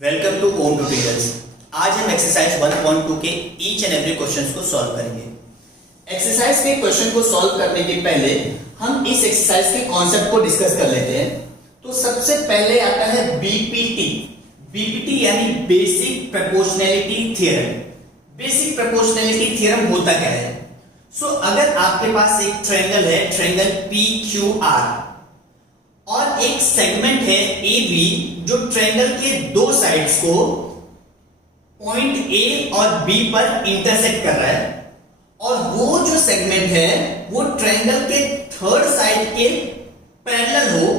Welcome two ohm tutorials. आज हम exercise 1.2 के ईच एंड एवरी क्वेश्चन को सॉल्व करेंगे। एक्सरसाइज के क्वेश्चन को सॉल्व करने के पहले हम इस एक्सरसाइज के कॉन्सेप्ट को डिस्कस कर लेते हैं। तो सबसे पहले आता है बीपीटी। बीपीटी यानी basic proportionality theorem. Basic proportionality theorem होता क्या है? अगर आपके पास एक ट्रायंगल है, ट्रायंगल PQR, और एक सेगमेंट है AB जो ट्रायंगल के दो साइड्स को पॉइंट A और B पर इंटरसेक्ट कर रहा है, और वो जो सेगमेंट है वो ट्रायंगल के थर्ड साइड के पैरेलल हो,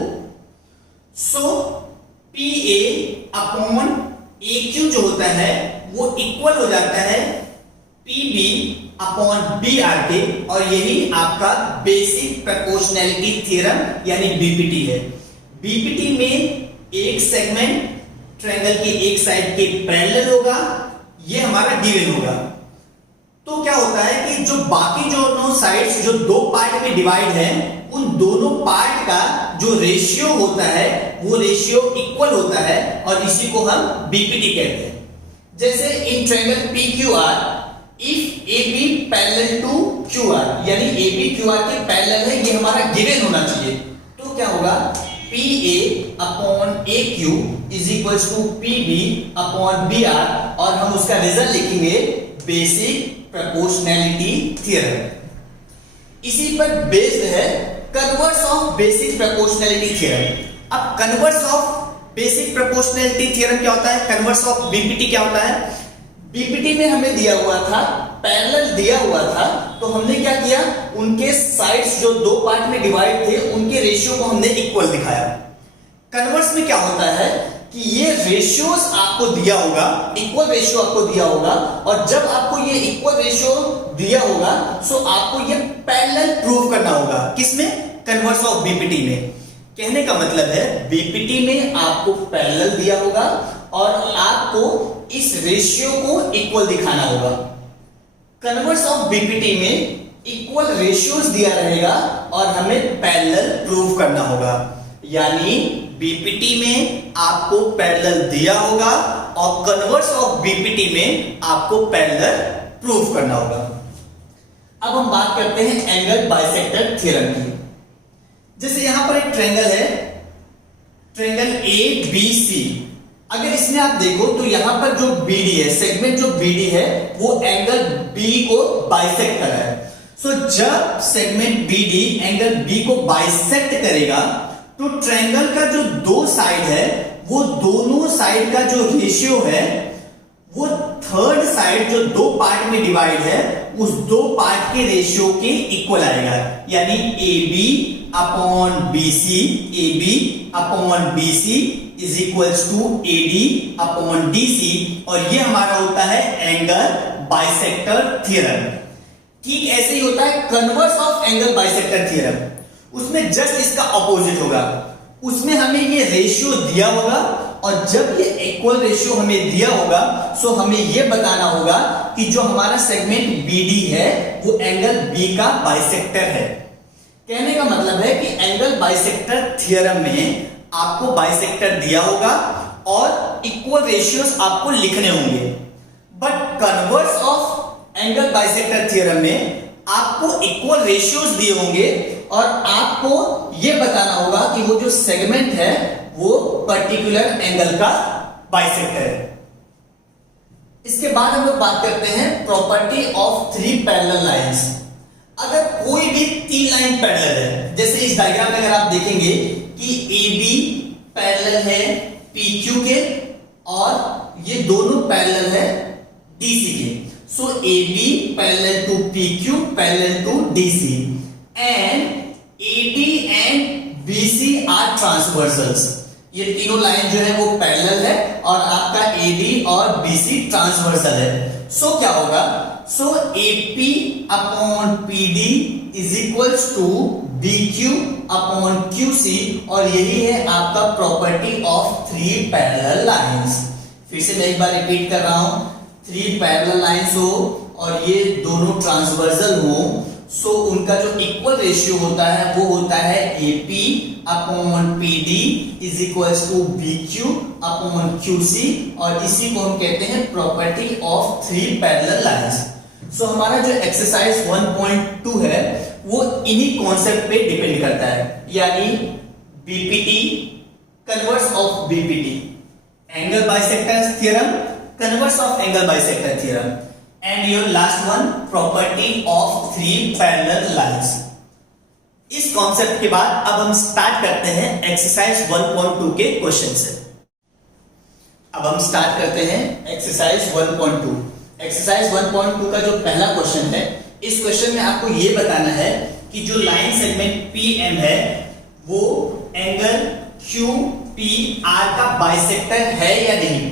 PA अपॉन AQ जो होता है वो इक्वल हो जाता है PB अपॉन BR के, और यही आपका बेसिक प्रोपोर्शनैलिटी थ्योरम यानी बीपीटी है। बीपीटी में एक सेगमेंट ट्रायंगल के एक साइड के पैरेलल होगा, ये हमारा गिवन होगा। तो क्या होता है कि जो बाकी जो दोनों साइड्स जो दो पार्ट में डिवाइड है, उन दोनों पार्ट का जो रेशियो होता है वो रेशियो इक्वल होता है, और इसी को हम बीपीटी कहते हैं। जैसे in triangle PQR if AB parallel to QR, यानी AB QR के पैरेलल है, ये हमारा गिवन होना चाहिए। तो क्या होगा? PA upon AQ is equals to PB upon BR, और हम उसका रिजल्ट लिखेंगे बेसिक प्रोपोर्शनैलिटी थ्योरम। इसी पर बेस्ड है converse of basic proportionality theorem. अब converse of basic proportionality theorem क्या होता है? कन्वर्स ऑफ बीपीटी क्या होता है? बीपीटी में हमें दिया हुआ था, पैरेलल दिया हुआ था, तो हमने क्या किया, उनके साइड्स जो दो पार्ट में डिवाइड थे उनके रेशियो को हमने इक्वल दिखाया। कन्वर्स में क्या होता है कि ये रेशियोस आपको दिया होगा, इक्वल रेशियो आपको दिया होगा, और जब आपको ये इक्वल रेशियो दिया होगा आपको ये पैरेलल प्रूव करना होगा। किसमें? कन्वर्स ऑफ बीपीटी में। कहने का मतलब है बीपीटी में आपको पैरेलल दिया होगा और आपको इस रेशियो को इक्वल दिखाना होगा। कन्वर्स ऑफ बीपीटी में इक्वल रेशियोज दिया रहेगा और हमें पैरेलल प्रूव करना होगा। यानी बीपीटी में आपको पैरेलल दिया होगा और कन्वर्स ऑफ बीपीटी में आपको पैरेलल प्रूव करना होगा। अब हम बात करते हैं एंगल बाइसेक्टर थ्योरम की। जैसे यहां पर एक ट्रायंगल है, ट्रायंगल ABC। अगर इसमें आप देखो तो यहां पर जो BD है, सेगमेंट जो BD है वो एंगल B को बाइसेक्ट कर रहा है। जब सेगमेंट BD एंगल B को बाइसेक्ट करेगा तो ट्रायंगल का जो दो साइड है वो दोनों साइड का जो रेशियो है वो थर्ड साइड जो दो पार्ट में डिवाइड है उस दो पार्ट के रेशियो के इक्वल आएगा। यानी AB upon BC, AB upon BC is equals to AD upon DC, और ये हमारा होता है एंगल बाइसेक्टर थ्योरम। ठीक ऐसे ही होता है converse of angle bisector theorem. उसमें जस्ट इसका ऑपोजिट होगा। उसमें हमें ये रेशियो दिया होगा, और जब ये इक्वल रेशियो हमें दिया होगा हमें ये बताना होगा कि जो हमारा सेगमेंट BD है वो एंगल B का बाइसेक्टर है। कहने का मतलब है कि एंगल बाइसेक्टर थ्योरम में आपको बाइसेक्टर दिया होगा और इक्वल रेशियोस आपको लिखने होंगे। But converse of angle bisector theorem में आपको इक्वल रेशियोस दिए होंगे और आपको यह बताना होगा कि वो जो सेगमेंट है वो पर्टिकुलर एंगल का बाइसेक्टर है। इसके बाद हम लोग बात करते हैं property of three parallel lines. अगर कोई भी तीन लाइन पैरेलल है, जैसे इस डायग्राम में अगर आप देखेंगे कि AB पैरेलल है PQ के और ये दोनों पैरेलल है DC के। AB parallel to PQ parallel to DC and AD and BC are transversals. ये तीनों लाइन जो है वो पैरेलल है और आपका AD और BC ट्रांसवर्सल है। क्या होगा? AP upon PD is equals to BQ upon QC, और यही है आपका property of three parallel lines. फिर से मैं एक बार रिपीट कर रहा हूं, थ्री पैरेलल लाइंस हो और ये दोनों ट्रांसवर्सल हो सो उनका जो इक्वल रेशियो होता है वो होता है AP upon PD is equals to BQ upon QC, और इसी को हम कहते हैं property of three parallel lines. So हमारा जो एक्सरसाइज 1.2 है वो इन्हीं कॉन्सेप्ट पे डिपेंड करता है, यानी BPT, converse of BPT, angle bisector theorem, converse of angle bisector theorem, and your last one property of three parallel lines. इस कॉन्सेप्ट के बाद अब हम स्टार्ट करते हैं एक्सरसाइज 1.2 के क्वेश्चन से। अब हम स्टार्ट करते हैं एक्सरसाइज 1.2। एक्सरसाइज 1.2 का जो पहला क्वेश्चन है, इस क्वेश्चन में आपको यह बताना है कि जो लाइन सेगमेंट PM है वो एंगल QPR का बाइसेक्टर है या नहीं।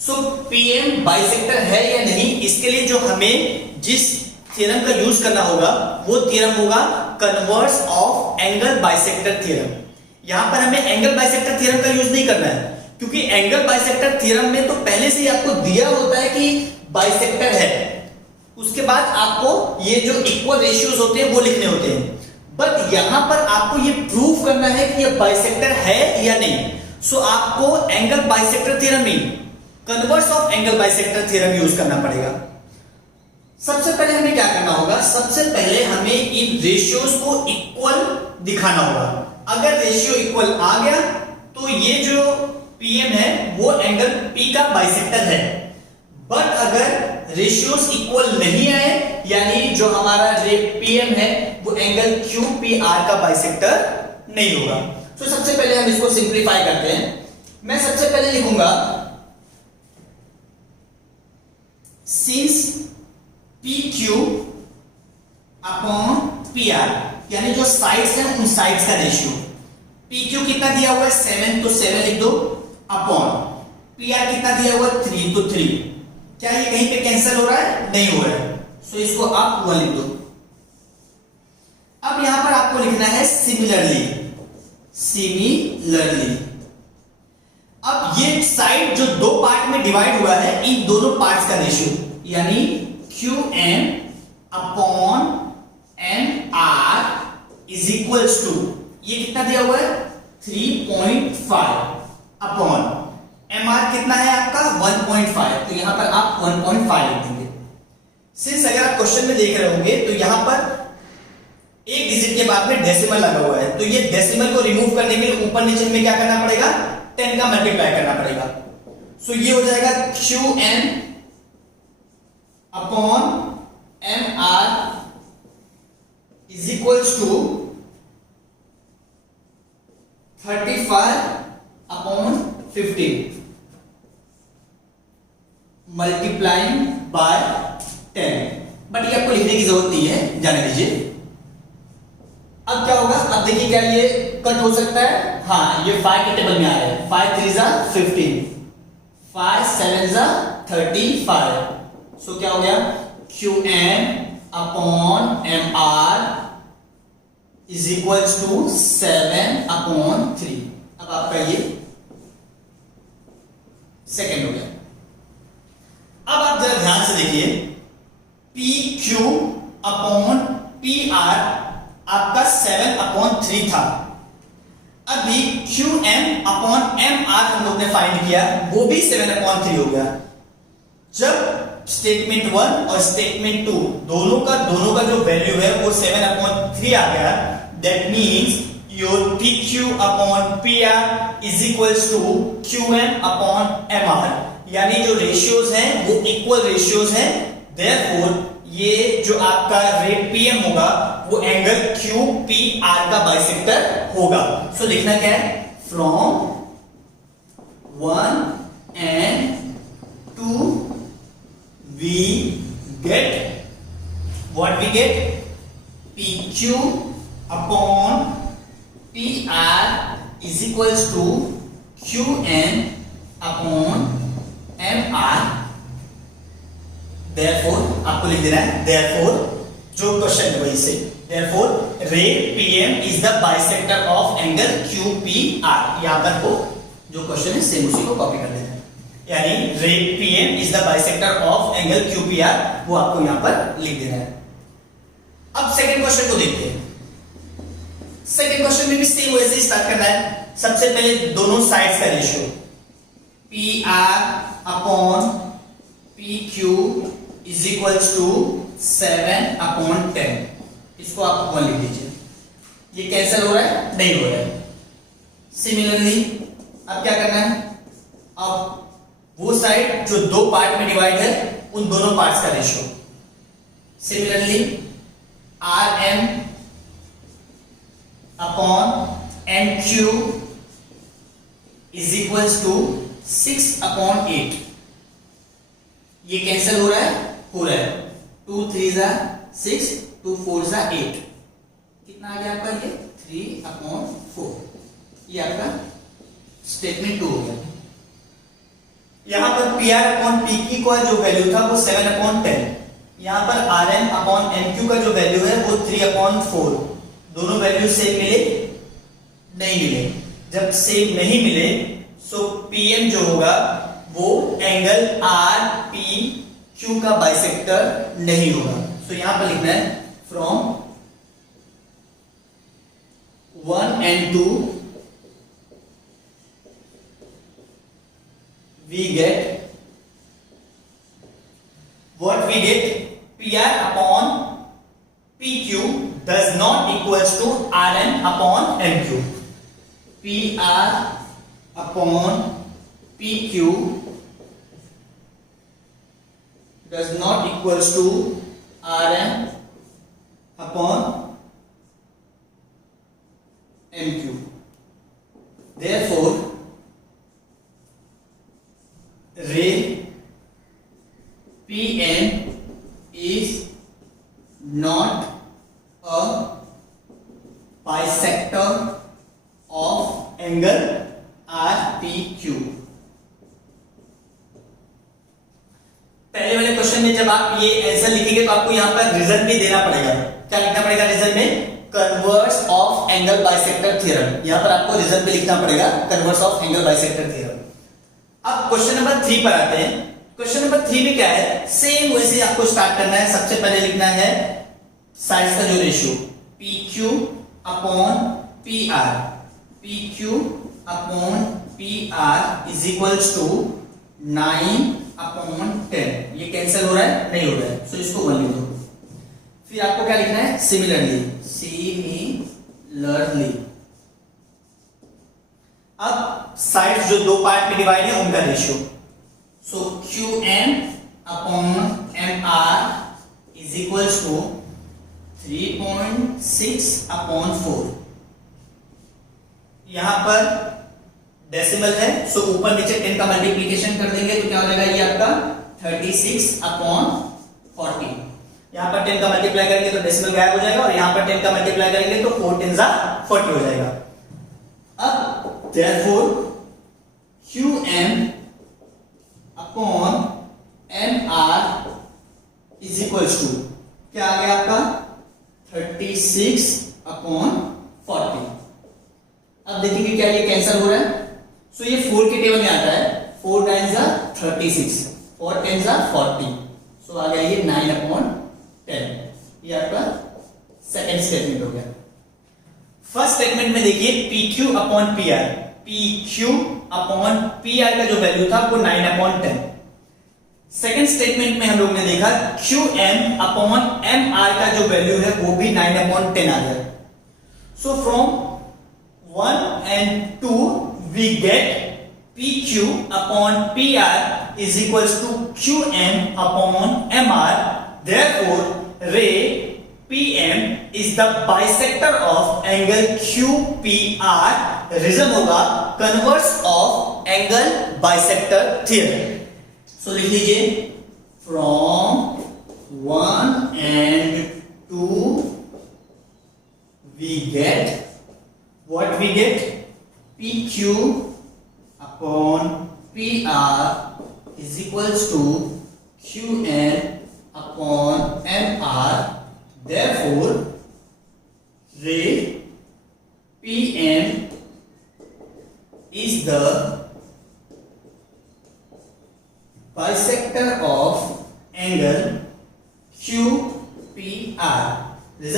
सो PM बाइसेक्टर है या नहीं, इसके लिए जो हमें जिस थ्योरम का यूज करना होगा वो थ्योरम होगा converse of angle bisector theorem. यहां पर हमें एंगल बाइसेक्टर थ्योरम का यूज नहीं करना है, क्योंकि एंगल बाइसेक्टर थ्योरम में तो पहले से ही आपको दिया होता है कि बाइसेक्टर है, उसके बाद आपको ये जो इक्वल रेशियोज होते हैं वो लिखने होते हैं। बट यहां पर आपको ये प्रूव करना है कि ये बाइसेक्टर है या नहीं। सो आपको एंगल बाइसेक्टर थ्योरम नहीं, converse of angle bisector theorem use करना पड़ेगा। सबसे पहले हमें क्या करना होगा, सबसे पहले हमें इन रेशियोज को इक्वल दिखाना होगा। अगर रेशियो इक्वल आ गया तो ये जो PM है वो एंगल P का बाइसेक्टर है। बट अगर रेशियोज इक्वल नहीं आए, यानी जो हमारा PM है वो एंगल QPR का बाइसेक्टर नहीं होगा। तो सबसे पहले हम इसको सिंप्लीफाई करते हैं। मैं सबसे पहले लिखूंगा सिंस PQ अपॉन PR, यानी जो साइड्स हैं उन साइड्स का रेशियो। PQ कितना दिया हुआ है 7, तो 7 लिख दो, अपॉन PR कितना दिया हुआ है 3, तो 3। क्या ये कहीं पे कैंसिल हो रहा है? नहीं हो रहा है। सो इसको आप 1 लिख दो। अब यहां पर आपको लिखना है सिमिलरली। सिमिलरली अब ये साइड जो दो पार्ट में डिवाइड हुआ है, इन दोनों पार्ट्स का रेशियो, यानी QM upon MR is equals to, ये कितना दिया हुआ है 3.5 अपॉन MR कितना है आपका 1.5, तो यहां पर आप 1.5 लिख देंगे। सिंस अगर आप क्वेश्चन में देख रहे होंगे तो यहां पर एक डिजिट के बाद में डेसिमल लगा हुआ है, तो ये डेसिमल को रिमूव करने के लिए ऊपर नीचे में क्या करना पड़ेगा, 10 का मल्टीप्लाई करना पड़ेगा। सो ये हो जाएगा QM upon MR is equals to 35 upon 15 multiplying by 10। But ये आपको लिखने की जरूरत नहीं है, जाने दीजिए। अब क्या होगा, अब देखिए क्या ये कट हो सकता है, हाँ ये 5 के टेबल में आ रहा है। 5 3 जा 15, 5 7 जा 35। सो क्या हो गया QM upon MR is equals to 7 upon 3। अब आपका ये सेकेंड हो गया। अब आप जरा ध्यान से देखिए, PQ अपॉन PR आपका 7 अपॉन 3 था। अभी QM अपॉन MR हम लोग ने फाइंड किया, वो भी 7 अपॉन 3 हो गया। जब स्टेटमेंट 1 और स्टेटमेंट 2 दोनों का जो वैल्यू है वो 7 अपॉन 3 आ गया, that means your PQ upon PR is equals to QM upon MR, यानी जो रेशियोज हैं वो इक्वल रेशियोज हैं। देयरफॉर ये जो आपका रेट PM होगा वो एंगल QPR का बाइसेक्टर होगा। सो लिखना क्या है, from 1 and 2 we get what we get, PQ upon PR is equals to QN upon MR। therefore आपको लिख देना है therefore, जो क्वेश्चन है वही से, therefore ray PM is the bisector of angle QPR। यहां पर को जो क्वेश्चन है सेम उसी को कॉपी कर देना है, यानी रे PM is the bisector of angle QPR, वो आपको यहां पर लिख देना है। अब सेकंड क्वेश्चन को देखते हैं। सेकंड क्वेश्चन में भी सेम वैसे ही स्टार्ट करना है। सबसे पहले दोनों साइड्स का ratio P R upon P Q is equals to 7/10। इसको आप 1 लिख दीजिए। ये कैंसिल हो रहा है? नहीं हो रहा है। सिमिलरली अब क्या करना है? अब वो साइड जो दो पार्ट में डिवाइड है उन दोनों पार्ट्स का ratio. Similarly R M upon N Q is equals to 6/8। ये कैंसिल हो रहा है? हो रहा है। 2 3 जा 6, 2 4 जा 8। कितना आ गया आपका? ये 3/4। ये आपका स्टेटमेंट 2 हो गया। यहां पर P R upon P Q का जो वैल्यू था वो 7/10। यहां पर R M upon N Q का जो वैल्यू है वो 3/4। दोनों वैल्यू सेम मिले? नहीं मिले। जब सेम नहीं मिले सो पीएम जो होगा वो एंगल आर पी क्यू का बाइसेक्टर नहीं होगा। सो यहां पर लिखना है from 1 and 2 we get what we get PR upon PQ does not equals to RN upon NQ. PR upon PQ does not equals to RN upon NQ. Therefore, ray PN is not a bisector of angle RPQ. पहले वाले question में जब आप ये answer लिखेंगे तो आपको यहां पर रीजन भी देना पड़ेगा। क्या लिखना पड़ेगा रीजन में? Converse of angle bisector theorem. यहां पर आपको रीजन पे लिखना पड़ेगा converse of angle bisector theorem. अब क्वेश्चन नंबर 3 पर आते हैं। क्वेश्चन नंबर 3 में क्या है? सेम वैसे ही आपको स्टार्ट करना है। सबसे पहले लिखना है साइड्स का जो ratio PQ upon PR। PQ upon PR is equals to 9/10। ये कैंसिल हो रहा है? नहीं हो रहा है। सो इसको 1 लिख दो। फिर आपको क्या लिखना है? सिमिलरली। सिमिलरली अब साइड्स जो दो पार्ट में डिवाइड है उनका ratio. So QM upon MR is equals to 3.6/4। यहां पर डेसिमल है सो ऊपर नीचे 10 का मल्टीप्लीकेशन कर देंगे तो क्या हो जाएगा? ये आपका 36/40। यहां पर 10 का मल्टीप्लाई करेंगे तो डेसिमल गायब हो जाएगा और यहां पर 10 का मल्टीप्लाई करेंगे तो 4 10 40 हो जाएगा। अब therefore QM upon MR is equals to क्या आ गया आपका? 36/40। अब देखेंगे क्या ये कैंसिल हो रहा है? सो ये 4 के टेबल में आता है। 4 9 36, 4 10 40। सो आ गया ये 9/10। ये आपका सेकंड स्टेटमेंट हो गया। फर्स्ट स्टेटमेंट में देखिए PQ upon PR। PQ upon PR का जो वैल्यू था वो 9/10। सेकेंड स्टेटमेंट में हम लोग ने देखा QM अपॉन MR का जो वैल्यू है वो भी 9/10 आ गया। So from 1 and 2 we get PQ upon PR is equals to QM upon MR. Therefore, ray PM is the bisector of angle QPR. Reason होगा converse of angle bisector theorem. So लिख लीजिए from 1 and 2 we get what we get? PQ upon PR is equals to QN upon MR. Therefore, ray PM is the bisector of angle QPR. Reason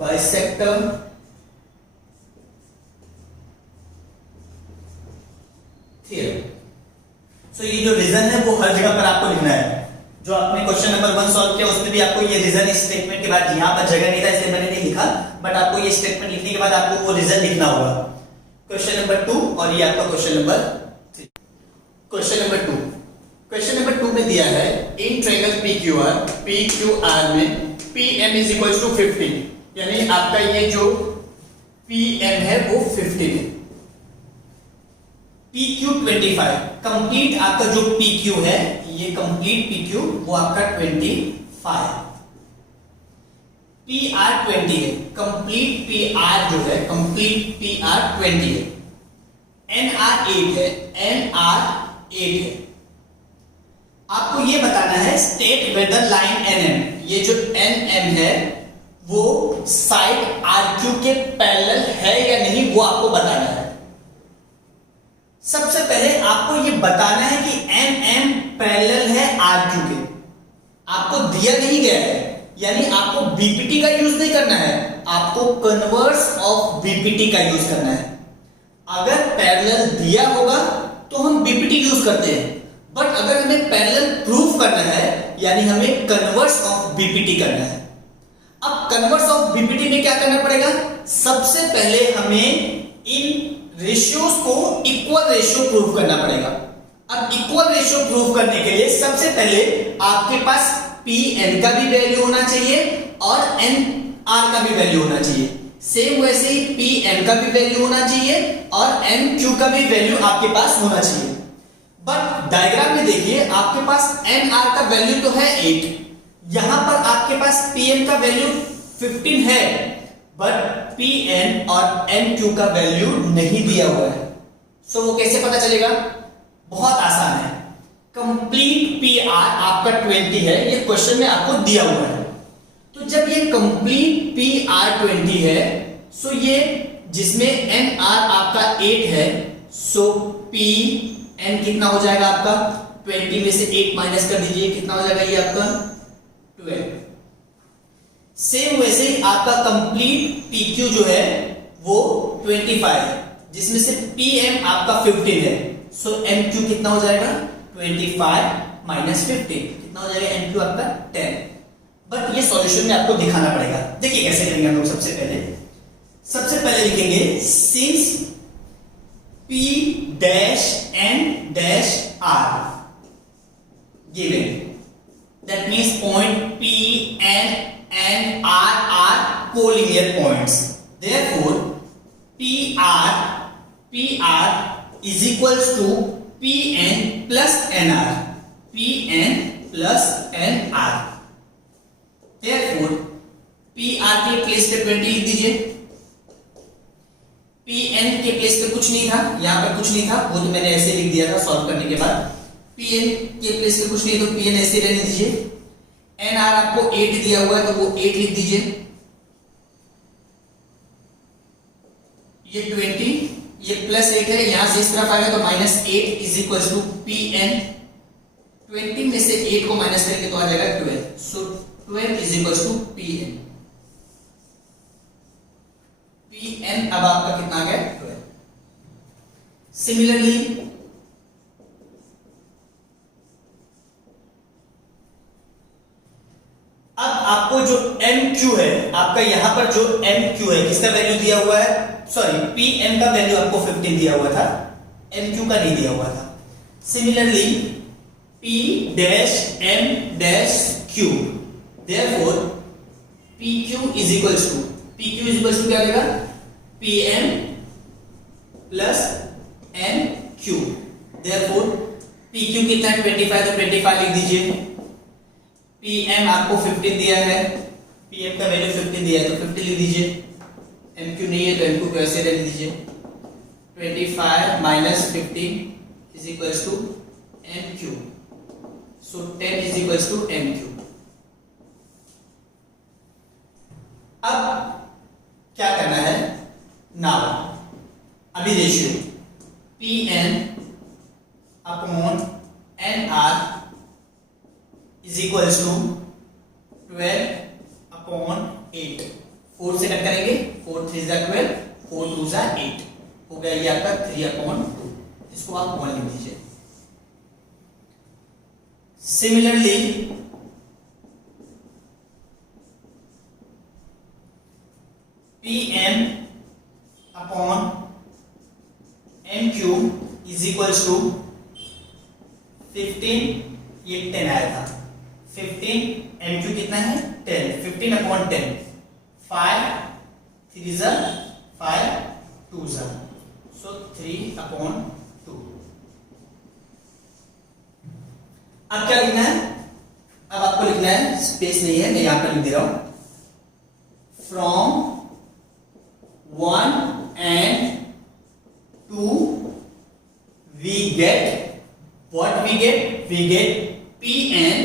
bisector theorem. So ये जो reason है वो हर जगह पर आपको लिखना है। जो आपने क्वेश्चन नंबर 1 सॉल्व किया उसमें भी आपको ये रीजन इस स्टेटमेंट के बाद, यहाँ पर जगह नहीं था इसलिए मैंने नहीं लिखा, बट आपको ये स्टेटमेंट लिखने के बाद आपको वो रीजन लिखना होगा। क्वेश्चन नंबर 2 और ये आपका question number 3। Question number 2, question number 2 में दिया है इन ट्रायंगल PQR में PM इज इक्वल टू 15, यानी आपका ये जो PM है वो 15 है। PQ 25, कंप्लीट आपका जो PQ है, ये कंप्लीट PQ वो आपका 25। PR 20 है, कंप्लीट PR जो है, कंप्लीट PR 20 है। NR 8 है, NR 8 है। आपको ये बताना है स्टेट वेदर लाइन NM, ये जो NM है वो साइड RQ के पैरेलल है या नहीं, वो आपको बताना है। सबसे पहले आपको ये बताना है कि NM पैरेलल है RQ के, आपको दिया नहीं गया है, यानी आपको BPT का यूज नहीं करना है, आपको कन्वर्स ऑफ BPT का यूज करना है। अगर पैरेलल दिया होगा तो हम BPT यूज करते हैं, बट अगर हमें पैरेलल प्रूफ करना है यानी हमें कन्वर्स ऑफ BPT करना है। अब कन्वर्स ऑफ BPT में क्या करना पड़ेगा, सबसे पहले हमें इन रेशियोज को इक्वल रेशियो प्रूफ करना पड़ेगा। अब इक्वल रेशियो प्रूफ करने के लिए सबसे पहले आपके पास Pn का भी वैल्यू होना चाहिए और Nr का भी वैल्यू होना चाहिए। सेम वैसे ही Pn का भी वैल्यू होना चाहिए और Nq का भी वैल्यू आपके पास होना चाहिए। बट डायग्राम में देखिए आपके पास Nr का वैल्यू तो है 8, यहां पर आपके पास Pn का वैल्यू 15 है, बट Pn और Nq का वैल्यू नहीं दिया हुआ है। सो वो कैसे पता चलेगा, बहुत आसान है। कंप्लीट PR आपका 20 है, ये क्वेश्चन में आपको दिया हुआ है। तो जब ये कंप्लीट PR 20 है, सो ये जिसमें NR आपका 8 है, सो Pn कितना हो जाएगा आपका, 20 में से 8 माइनस कर दीजिए, कितना हो जाएगा ये आपका 12। सेम वैसे ही आपका कंप्लीट PQ जो है वो 25 है, जिसमें से PM आपका 15 है, सो MQ कितना हो जाएगा 25 माइनस 15, कितना हो जाएगा MQ आपका 10। बट ये सॉल्यूशन में आपको दिखाना पड़ेगा। देखिए कैसे करेंगे हम लोग। सबसे पहले लिखेंगे since P dash N dash R given, that means point P N and R are collinear points. Therefore, PR is equals to PN plus NR. PN plus NR. Therefore, PR के प्लेस पे 20 लिख दीजिए। PN के place पे कुछ नहीं था, यहाँ पर कुछ नहीं था, वो तो मैंने ऐसे लिख दिया था सॉल्व करने के बाद। PN के प्लेस पे कुछ नहीं, तो PN ऐसे रहने दीजिए। NR आपको 8 दिया हुआ है तो वो 8 लिख दीजिए। ये 20, ये प्लस 8 है, यहां से इस तरफ आएगा तो minus 8 is equal to PN। 20 में से 8 को माइनस करेंगे तो आ जाएगा 12, so 12 is equal to PN। PN अब आपका कितना आ गया 12। सिमिलरली अब आपको जो MQ है, आपका यहां पर जो MQ है किसका वैल्यू दिया हुआ है, सॉरी PM का वैल्यू आपको 15 दिया हुआ था, MQ का नहीं दिया हुआ था। Similarly P dash M dash Q, therefore PQ is equal to क्या देगा PM plus NQ। Therefore PQ कितना है 25, तो 25 लिख दीजिए। PM आपको 15 दिया है, PM का वैल्यू 15 दिया है तो 50 लिख दीजिए। MQ नहीं है तो MQ को ऐसे रहने दीजिए। 25 minus 15 is equal to MQ, so 10 is equal to MQ। अब क्या करना है, नाउ अभी ratio PN upon NR is equal to 12 upon 8 4 से कट करेंगे, 4 3 जा 12, 4 2 जा 8, हो गया ये आपका 3/2। इसको आप 1 लिख दीजिए। Similarly Pm upon m cube is equals to 15, ये 10 आया था, 15 m क्यूब कितना है 10, 15/10, 5 3 जा 5 2 जा, सो 3/2। अब क्या लिखना है, अब आपको लिखना है, स्पेस नहीं है, मैं यहां पर लिख दे रहा हूं, from 1 and 2 we get what we get Pn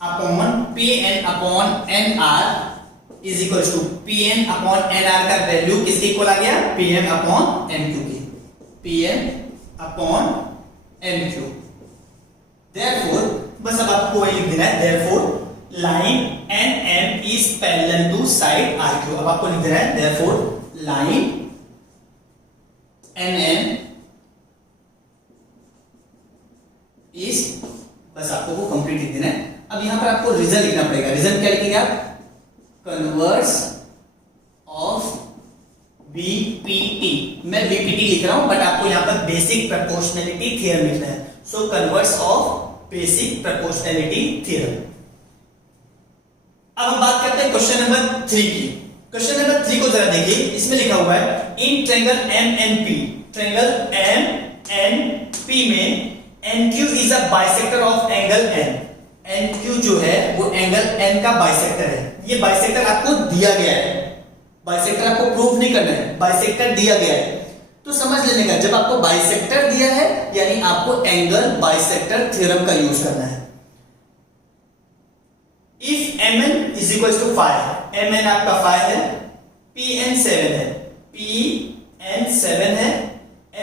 upon Nr is equals to Pn upon Nr का वैल्यू किसके इक्वल आ गया, Pm upon Nq की, Pm upon Nq। Therefore बस अब आपको वही लिख देना है, therefore line NM is parallel to side RQ। अब आपको लिख देना है therefore line NM is, बस आपको वो कंप्लीट लिख देना है। अब यहां पर आपको रीजन लिखना पड़ेगा। रीजन क्या लिखेंगे आप, कन्वर्स ऑफ बीपीटी। मैं बीपीटी लिख रहा हूं बट आपको यहां पर बेसिक प्रोपोर्शनलिटी थ्योरम लिखना है। So converse of basic proportionality theorem. अब हम बात करते हैं क्वेश्चन नंबर 3 की। क्वेश्चन नंबर 3 को जरा देखिए, इसमें लिखा हुआ है in triangle MNP, triangle MNP में NQ is a bisector of angle N। NQ जो है वो एंगल N का बाइसेक्टर है। ये बाइसेक्टर आपको दिया गया है, बाइसेक्टर आपको प्रूव नहीं करना है, बाइसेक्टर दिया गया है तो समझ लेने का, जब आपको बाइसेक्टर दिया है यानी आपको एंगल बाइसेक्टर थ्योरम का यूज करना है। If Mn is equal to 5, Mn आपका 5 है, Pn 7 है, Pn 7 है,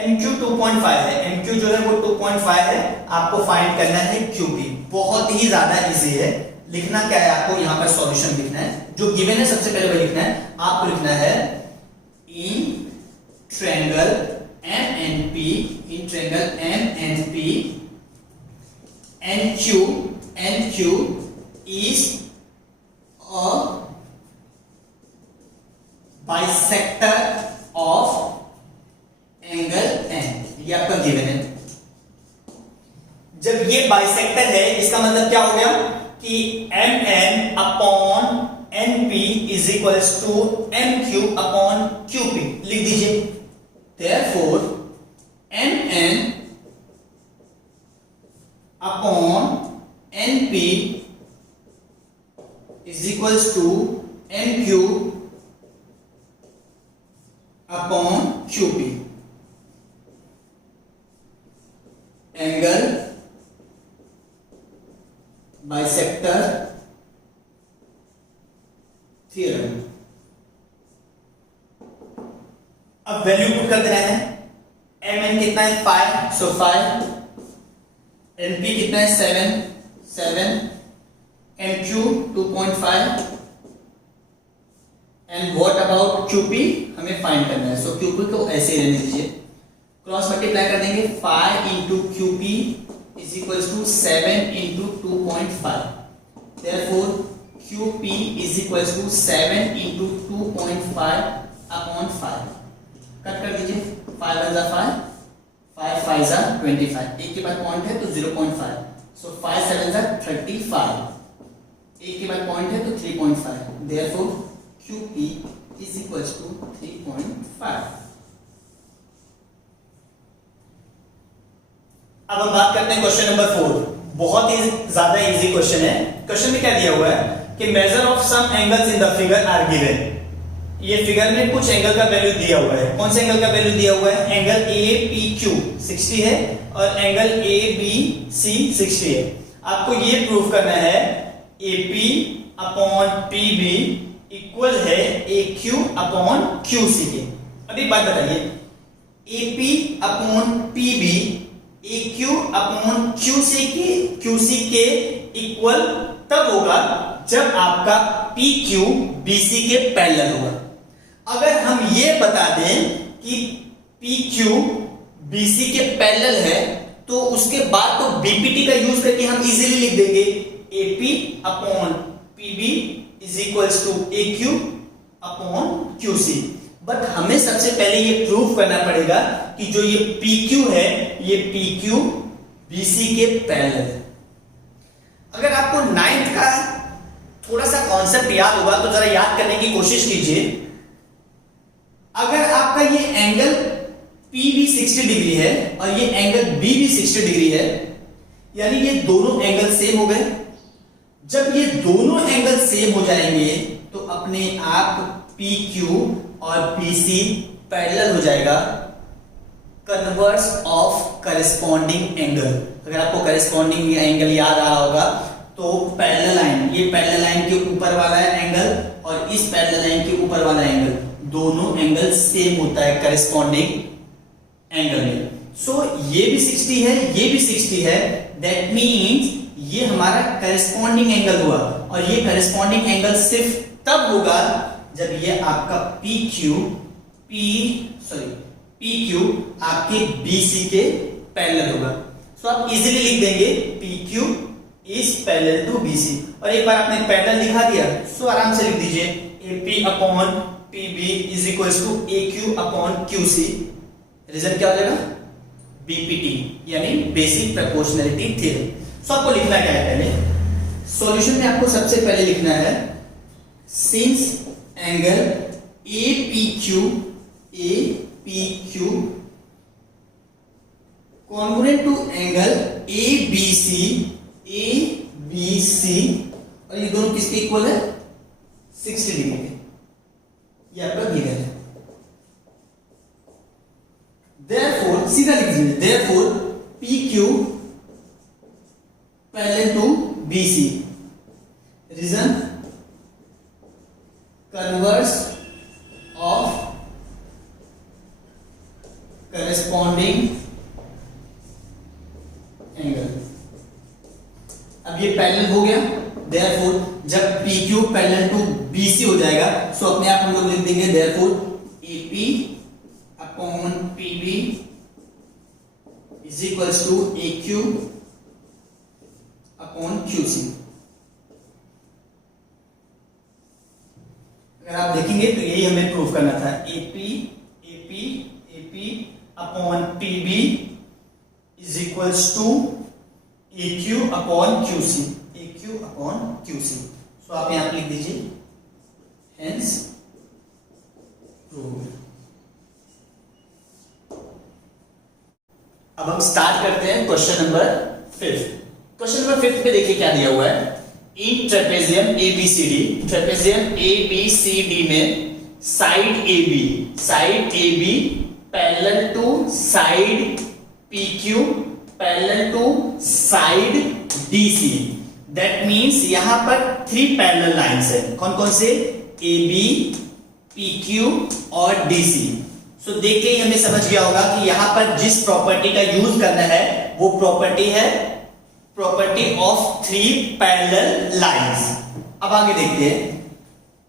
MQ 2.5 है, MQ जो है वो 2.5 है, आपको फाइंड करना है QP। बहुत ही ज्यादा इजी है। लिखना क्या है आपको, यहां पर सॉल्यूशन लिखना है, जो गिवन है सबसे पहले वही लिखना है। आपको लिखना है in triangle MNP, in triangle MNP NQ is a bisector of angle N। ये आपका गिवन है। जब ये बाइसेक्टर है इसका मतलब क्या हो गया कि Mn upon NP is equals to MQ upon QP। लिख दीजिए therefore Mn upon NP is equals to MQ upon QP। Angle bisector theorem. अब वैल्यू पुट कर देना है। Mn कितना है 5, सो 5, NP कितना है 7, MQ 2.5 and what about QP हमें फाइंड करना है। सो QP को ऐसे ही रहने दीजिए, क्रॉस मल्टीप्लाई कर देंगे, 5 into QP is equal to 7 into 2.5। Therefore QP is equal to 7 into 2.5 upon 5। Cut कर दीजिए, 5 1 जा 5, 5 5 जा 25, एक के बाद पॉइंट है तो 0.5, सो 5 7 जा 35, एक के बाद पॉइंट है तो 3.5। Therefore QP is equals to 3.5। अब हम बात करते हैं क्वेश्चन नंबर 4। बहुत ही ज्यादा इजी क्वेश्चन है। क्वेश्चन में क्या दिया हुआ है कि measure of some angles in the figure are given. ये फिगर में कुछ एंगल का वैल्यू दिया हुआ है। कौन से एंगल का वैल्यू दिया हुआ है, एंगल APQ 60 है और एंगल ABC 60 है। आपको ये प्रूव करना है AP अपॉन PB इक्वल है AQ अपॉन QC के। अब एक बात बताइए, AP upon PB AQ upon QC के इक्वल तब होगा जब आपका PQ BC के पैरेलल होगा। अगर हम ये बता दें कि PQ BC के पैरेलल है तो उसके बाद तो BPT का यूज करके हम इजीली लिख देंगे AP upon PB is equals to AQ upon QC। But हमें सबसे पहले ये प्रूव करना पड़ेगा कि जो ये PQ है ये PQ BC के पैरेलल है। अगर आपको 9th का थोड़ा सा कॉन्सेप्ट याद होगा तो जरा याद करने की कोशिश कीजिए। अगर आपका ये एंगल PB 60 डिग्री है और ये एंगल BB 60 डिग्री है, यानी ये दोनों एंगल सेम हो गए। जब ये दोनों एंगल सेम हो जाएंगे तो अपने आप PQ और PC पैरेलल हो जाएगा कन्वर्स ऑफ करेस्पॉन्डिंग एंगल। अगर आपको करेस्पॉन्डिंग एंगल याद आ रहा होगा तो पैरेलल लाइन, ये पैरेलल लाइन के ऊपर वाला एंगल और इस पैरेलल लाइन के ऊपर वाला एंगल, दोनों एंगल सेम होता है करेस्पॉन्डिंग एंगल में। सो ये भी 60 है, ये भी 60 है, दैट मींस ये हमारा करेस्पॉन्डिंग एंगल हुआ। और ये करेस्पॉन्डिंग एंगल सिर्फ तब होगा जब ये आपका PQ आपके BC के पैरेलल होगा। सो आप इजीली लिख देंगे PQ is parallel to BC। और एक बार आपने पैरेलल दिखा दिया सो आराम से लिख दीजिए AP upon PB is equals to AQ upon QC। Result क्या हो जाएगा? BPT यानी बेसिक प्रोपोर्शनैलिटी थ्योरम। सो आपको लिखना क्या है, पहले सॉल्यूशन में आपको सबसे पहले लिखना है since angle APQ congruent to angle ABC और ये दोनों किसके इक्वल है? 60 डिग्री के। ये आपका गिवन है। Therefore सीधा लिख दीजिए, therefore PQ parallel to BC, reason converse of corresponding angle. अब ये पैरेलल हो गया, therefore जब PQ पैरेलल टू BC हो जाएगा सो अपने आप हम लोग लिख देंगे therefore AP upon PB is equals to AQ upon QC। अगर आप देखेंगे तो यही हमें प्रूव करना था, AP upon PB is equals to AQ upon QC। So आप यहां लिख दीजिए हेंस प्रूव्ड। अब हम स्टार्ट करते हैं क्वेश्चन नंबर 5। क्वेश्चन नंबर 5 पे देखिए क्या दिया हुआ है। इन ट्रेपेजियम ABCD में side AB parallel to side PQ parallel to side DC। That means यहां पर 3 पैरेलल लाइंस है। कौन कौन से? AB, PQ और DC। सो देख के ही हमें समझ गया होगा कि यहां पर जिस प्रॉपर्टी का यूज करना है वो प्रॉपर्टी है प्रॉपर्टी ऑफ 3 पैरेलल लाइंस। अब आगे देखते हैं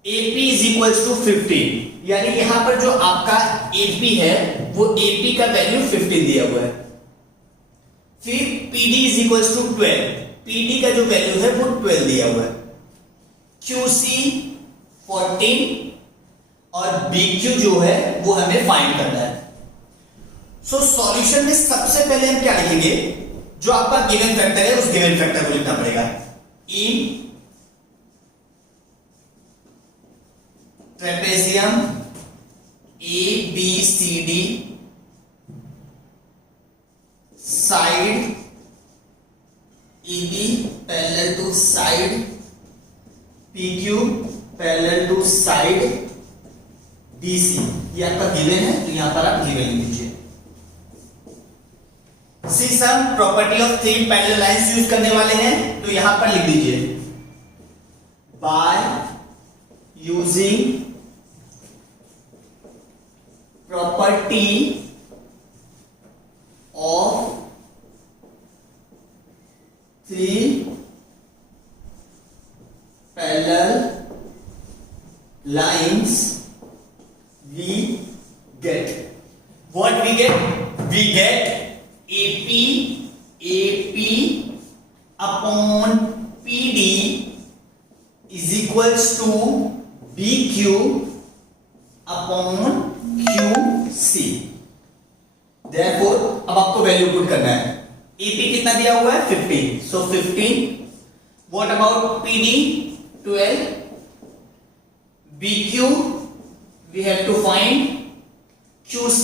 AP इज इक्वल्स टू 15, यानी यहां पर जो आपका AP है वो AP का वैल्यू 15 दिया हुआ है। फिर PD is equals to 12, PD का जो वैल्यू है वो 12 दिया हुआ है। QC 14 और BQ जो है वो हमें फाइंड करना है। सो सॉल्यूशन में सबसे पहले हम क्या लिखेंगे? जो आपका गिवन फैक्टर है उस गिवन फैक्टर को लिखना पड़ेगा। In trapezium ABCD side AB parallel to side PQ parallel to side DC। ये आपका गिवन है तो यहां पर आप गिवन लिख दीजिए। See some property of 3 parallel lines use करने वाले हैं तो यहां पर लिख दीजिए by using property of 3 parallel lines we get. What we get? We get AP upon PD is equals to BQ upon QC. Therefore अब आपको वैल्यू पुट करना है. AP कितना दिया हुआ है? 15. So 15. What about PD? 12. BQ we have to find. QC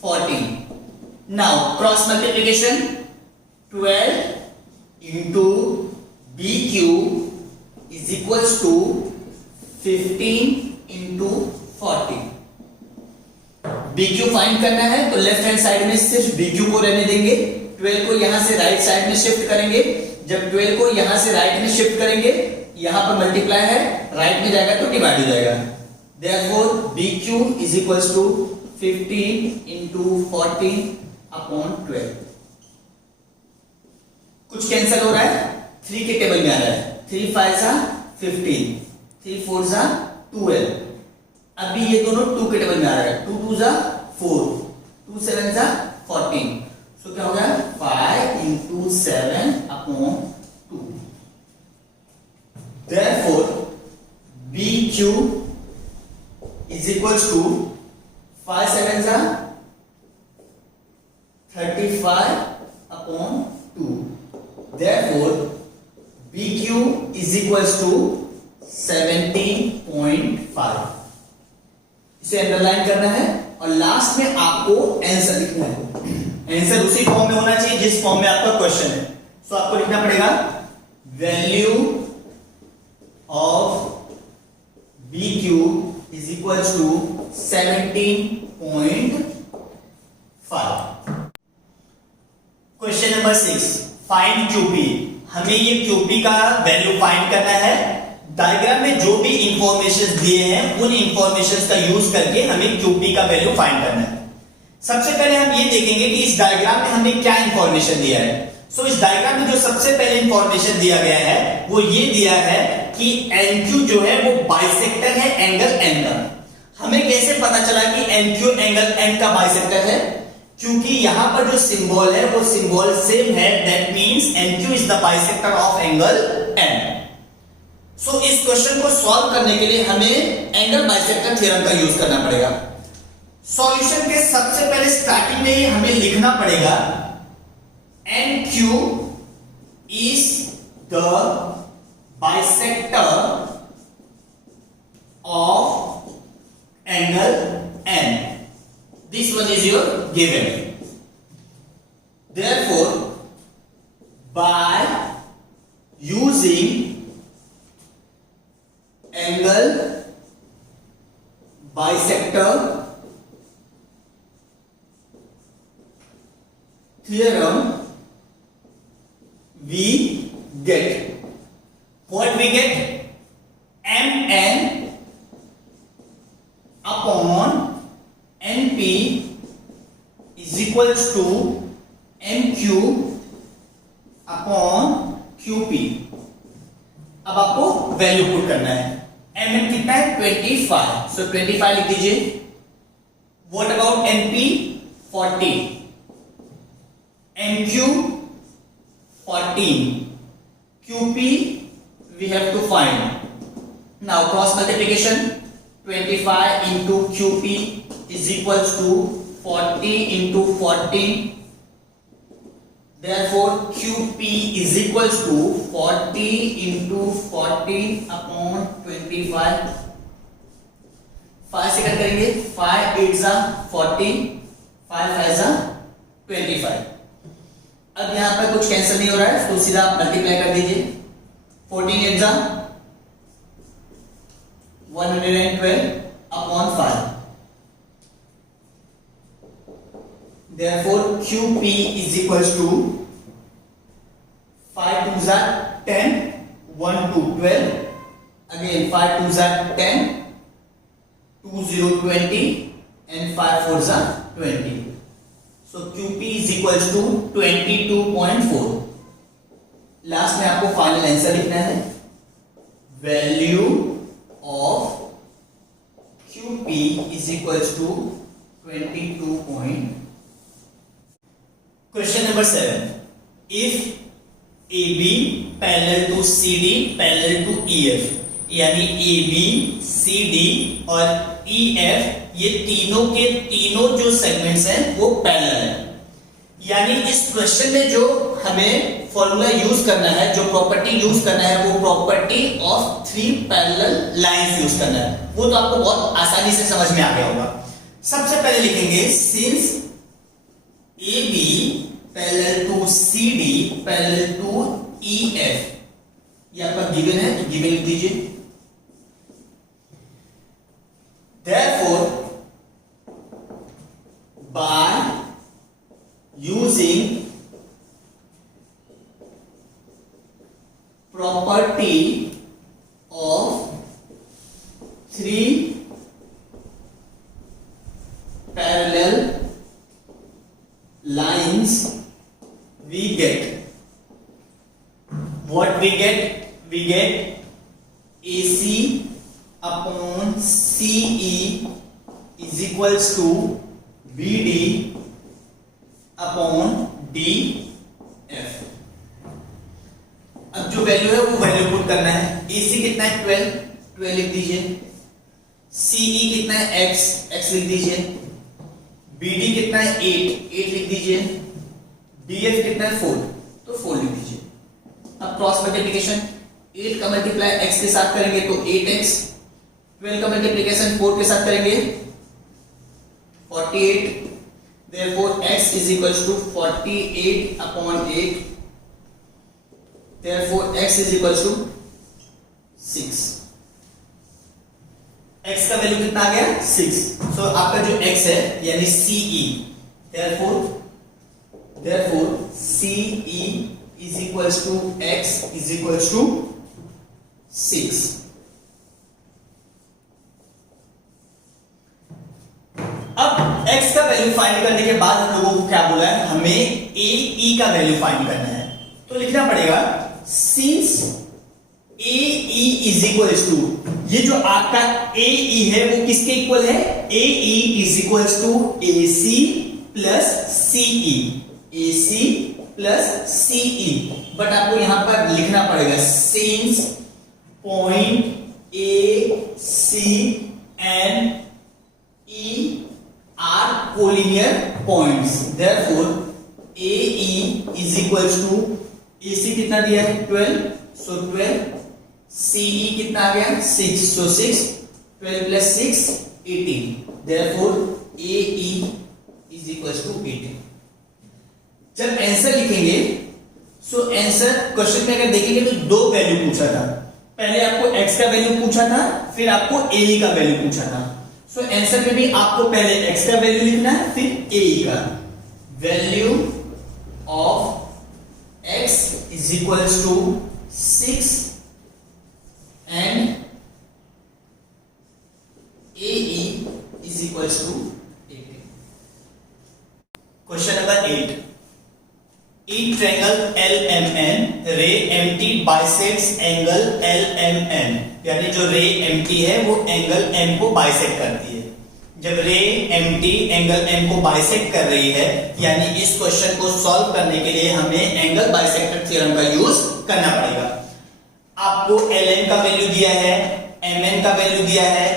14. Now cross multiplication. 12 into BQ is equals to 15 into 40. BQ find करना है तो लेफ्ट हैंड साइड में सिर्फ BQ को रहने देंगे. 12 को यहां से राइट साइड में शिफ्ट करेंगे. जब 12 को यहां से राइट में शिफ्ट करेंगे, यहां पर मल्टीप्लाई है, राइट में जाएगा तो डिवाइड हो जाएगा. Therefore BQ is equals to 15 into 40 upon 12. कुछ कैंसिल हो रहा है, 3 के टेबल में आ रहा है. 3 5 जा 15, 3 4 जा 12. अभी ये दोनों 2 के टेबल में आ रहा है. 2 2 जा 4, 2 7 जा 14. सो क्या हो गया? 5 into 7 upon 2. Therefore BQ is equals to 5 7 जा 35 upon 2. Therefore BQ is equals to 17.5. इसे अंडरलाइन करना है और लास्ट में आपको आंसर लिखना है. आंसर उसी फॉर्म में होना चाहिए जिस फॉर्म में आपका क्वेश्चन है. सो आपको लिखना पड़ेगा value of BQ is equals to 17.5. Question number 6. Find QP. हमें ये QP का वैल्यू फाइंड करना है. डायग्राम में जो भी इंफॉर्मेशन दिए हैं उन इंफॉर्मेशन का यूज करके हमें QP का वैल्यू फाइंड करना है. सबसे पहले हम ये देखेंगे कि इस डायग्राम में हमें क्या इंफॉर्मेशन दिया है. सो इस डायग्राम में जो सबसे पहले इंफॉर्मेशन दिया गया है वो ये दिया है कि NQ जो है वो बाइसेक्टर है एंगल N का. हमें कैसे पता चला कि NQ एंगल N का बाइसेक्टर है? क्योंकि यहां पर जो सिंबल है वो सिंबल सेम है. That means NQ is the bisector of angle N. सो इस क्वेश्चन को सॉल्व करने के लिए हमें एंगल बाइसेक्टर थ्योरम का यूज करना पड़ेगा. सॉल्यूशन के सबसे पहले स्टार्टिंग में ही हमें लिखना पड़ेगा NQ is the bisector of angle N. This one is your given. Therefore, by using angle bisector theorem, we get what we get? MN upon NP is equals to MQ upon QP. अब आपको value put करना है. MN कितना है? 25. सो 25 लिख दीजिए. What about NP? 40. NQ 14. QP we have to find. Now cross multiplication. 25 into QP is equals to 40 into 14. Therefore QP is equals to 40 into 40 upon 25. 5 से cut करेंगे. 5 8 जा 40, 5 5 जा 25. अब यहां पर कुछ कैंसिल नहीं हो रहा है तो सीधा आप मल्टीप्लाई कर दीजिए. 14 8 जा 112 upon 5. Therefore QP is equals to 5 2s are 10, 1 2 12, again 5 2s are 10, 2 0 20 and 5 4s are 20. So QP is equals to 22.4. Last में आपको फाइनल आंसर लिखना है. Value of B is equals to 22. Question number 7. If AB parallel to CD parallel to EF, यानी AB, CD और EF ये तीनों के तीनों जो सेगमेंट्स हैं वो पैरेलल हैं। यानी इस क्वेश्चन में जो हमें फॉर्मूला यूज करना है, जो प्रॉपर्टी यूज करना है, वो property of 3 parallel lines use करना है। वो तो आपको बहुत आसानी से समझ में आ गया होगा। सबसे पहले लिखेंगे since AB parallel to CD parallel to EF, ये आपका गिवन है तो गिवन लिख दीजिए। Therefore, by using property of 3 parallel lines, we get what we get AC upon CE is equals to BD upon DF। अब जो value है वो वैल्यू पुट करना है। AC कितना है 12 लिख दीजिए। CE कितना है x लिख दीजिए। BD कितना है 8 लिख दीजिए। DF कितना है 4 तो 4 लिख दीजिए। अब क्रॉस मल्टीप्लिकेशन 8 का मल्टीप्लाई x के साथ करेंगे तो 8x, 12 का मल्टीप्लिकेशन 4 के साथ करेंगे 48। Therefore x is equals to 48 upon 8. Therefore x is equals to 6. x का वैल्यू कितना आ गया 6। So आपका जो x है यानी CE, therefore CE is equals to x is equals to 6। अब x का वैल्यू फाइंड करने के बाद हम लोगों को क्या बोला है, हमें AE का वैल्यू फाइंड करना है। तो लिखना पड़ेगा since AE is equals to, ये जो आपका AE है वो किसके इक्वल है, AE is equals to AC plus CE, AC plus CE। But आपको यहां पर लिखना पड़ेगा since point AC and E are collinear points, therefore AE is equals to AC कितना दिया है 12, so 12, CE कितना आ गया 6, so 6, 12 plus 6 18, therefore AE is equals to 18। जब आंसर लिखेंगे सो आंसर क्वेश्चन में अगर देखेंगे तो दो वैल्यू पूछा था। पहले आपको x का वैल्यू पूछा था, फिर आपको AE का वैल्यू पूछा था। सो आंसर में भी आपको पहले x का वैल्यू लिखना है, फिर AE का value of x is equals to 6 and AE is equals to 18। Question number 8। Each triangle LMN, ray MT bisects angle LMN, यानी जो रे MT है वो एंगल M को बाइसेक्ट करती है। जब रे MT एंगल M को बाइसेक्ट कर रही है, यानी इस क्वेश्चन को सॉल्व करने के लिए हमें एंगल बाइसेक्टर थ्योरम का यूज करना पड़ेगा। आपको LN का वैल्यू दिया है, MN का वैल्यू दिया है,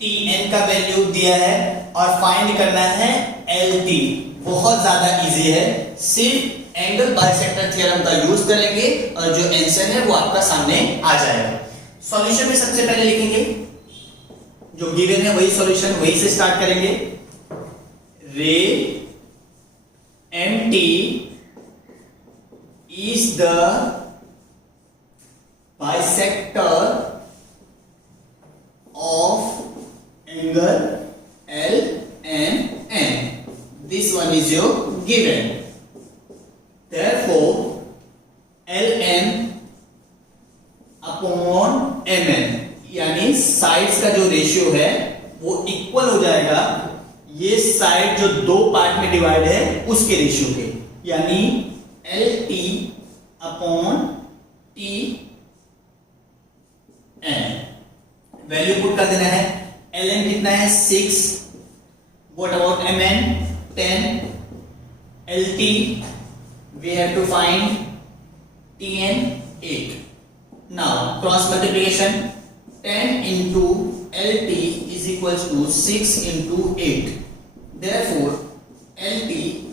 TN का वैल्यू दिया है और फाइंड करना है LT। बहुत ज्यादा इजी है, सिर्फ एंगल बाइसेक्टर थ्योरम का यूज करेंगे और जो आंसर है वो आपका सामने आ जाएगा। सॉल्यूशन में सबसे पहले लिखेंगे जो गिवन है वही सॉल्यूशन, वही से स्टार्ट करेंगे। रे MT is the bisector of angle LMN. This one is your given. Therefore LM upon MN, यानी साइड्स का जो रेशियो है वो इक्वल हो जाएगा ये साइड जो दो पार्ट में डिवाइड है उसके रेशियो के, यानी LT upon TN। Value put कर देना है। ln कितना है 6, what about mn 10, lt we have to find tn 8. Now cross multiplication 10 into lt is equals to 6 into 8. Therefore lt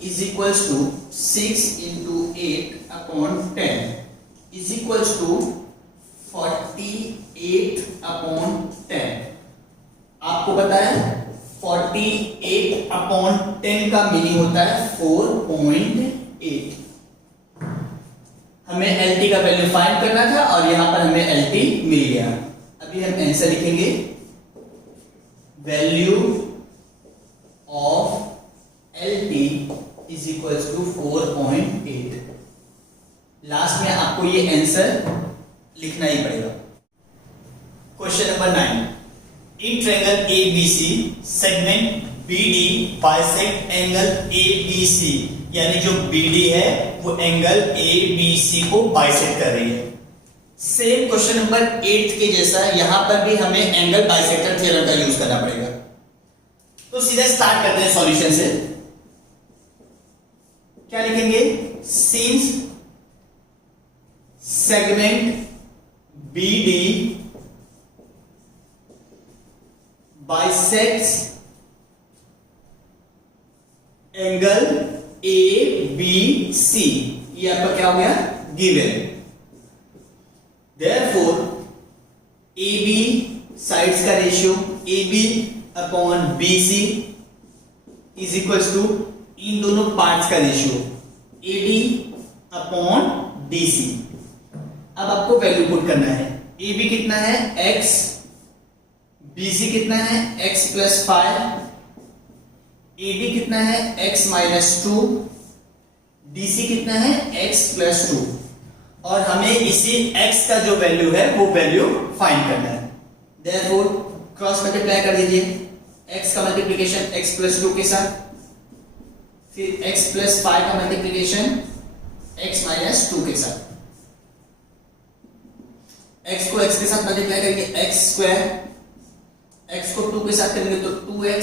is equals to 6 into 8 upon 10 is equals to 48 upon 10. आपको पता है 48 upon 10 का meaning होता है 4.8. हमें LT का value find करना था और यहां पर हमें LT मिल गया. अभी हम आंसर लिखेंगे. Value of LT is equals to 4.8. Last में आपको ये आंसर लिखना ही पड़ेगा. Question number 9. In triangle ABC segment BD bisect angle ABC, यानी जो BD है वो एंगल ABC को बाइसेक्ट कर रही है. सेम क्वेश्चन नंबर 8 के जैसा यहां पर भी हमें एंगल बाइसेक्टर थ्योरम का यूज करना पड़ेगा. तो सीधा स्टार्ट करते हैं सॉल्यूशन से. क्या लिखेंगे? Since segment BD bisects angle ABC, ये आपका क्या हो गया? गिवन. Therefore AB साइड्स का ratio AB upon BC is equals to इन दोनों पार्ट्स का रेशियो AD अपॉन DC. अब आपको वैल्यू पुट करना है. AB कितना है? x, BC कितना है? x प्लस 5, AD कितना है? x माइनस 2, DC कितना है? x plus 2. और हमें इसी x का जो वैल्यू है वो वैल्यू फाइंड करना है. देयरफॉर क्रॉस मल्टीप्लाई कर दीजिए. x का मल्टीप्लिकेशन x प्लस 2 के साथ, फिर x प्लस 5 का मल्टीप्लिकेशन x माइनस 2 के साथ. x को x के साथ मल्टीप्लाई करेंगे x स्क्वायर, x को 2 के साथ करेंगे तो 2x,